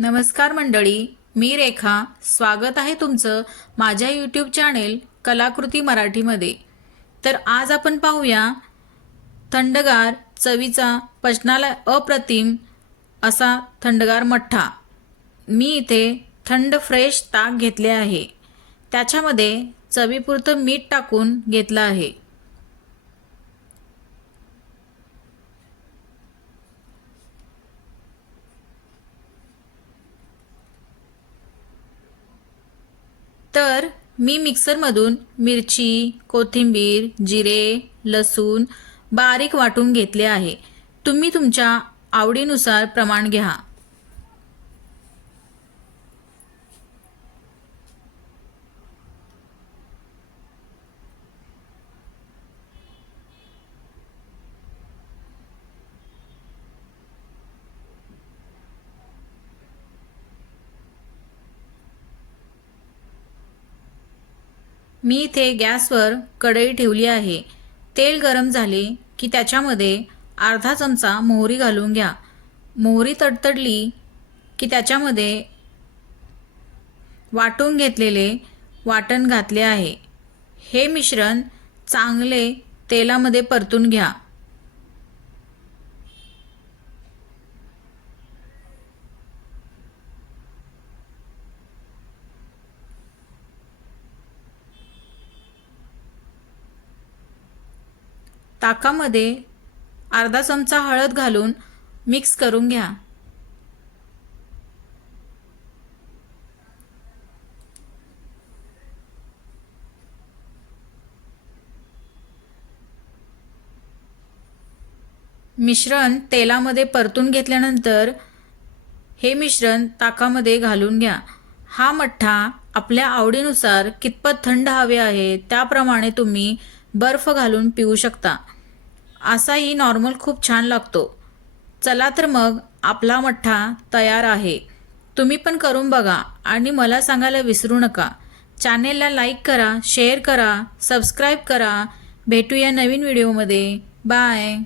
नमस्कार मंडळी, मी रेखा. स्वागत आहे तुमचं माझ्या यूट्यूब चॅनेल कलाकृती मराठीमध्ये. तर आज आपण पाहूया थंडगार चवीचा पचनाला अप्रतिम असा थंडगार मठ्ठा. मी इथे थंड फ्रेश ताक घेतले आहे. त्याच्यामध्ये चवीपुरतं मीठ टाकून घेतलं आहे. तर मी मिक्सरमधून मिरची, कोथिंबीर, जिरे, लसूण बारीक वाटून घेतले आहे. तुम्ही तुमच्या आवडीनुसार प्रमाण घ्या. मी इथे गॅसवर कढई ठेवली आहे. तेल गरम झाले की त्याच्यामध्ये अर्धा चमचा मोहरी घालून घ्या. मोहरी तडतडली की त्याच्यामध्ये वाटून घेतलेले वाटण घातले आहे. हे मिश्रण चांगले तेलामध्ये परतून घ्या. ताकामध्ये अर्धा चमचा हळद घालून मिक्स करून घ्या. मिश्रण तेलामध्ये परतून घेतल्यानंतर हे मिश्रण ताकामध्ये घालून घ्या. हा मठ्ठा आपल्या आवडीनुसार कितपत थंड हवे आहे त्याप्रमाणे तुम्ही बर्फ घालून पिऊ शकता. असाही नॉर्मल खूप छान लागतो. चला तर मग आपला मठ्ठा तयार आहे. तुम्ही पण करून बघा आणि मला सांगायला विसरू नका. चॅनेलला लाईक करा, शेअर करा, सबस्क्राईब करा. भेटूया नवीन व्हिडिओमध्ये. बाय.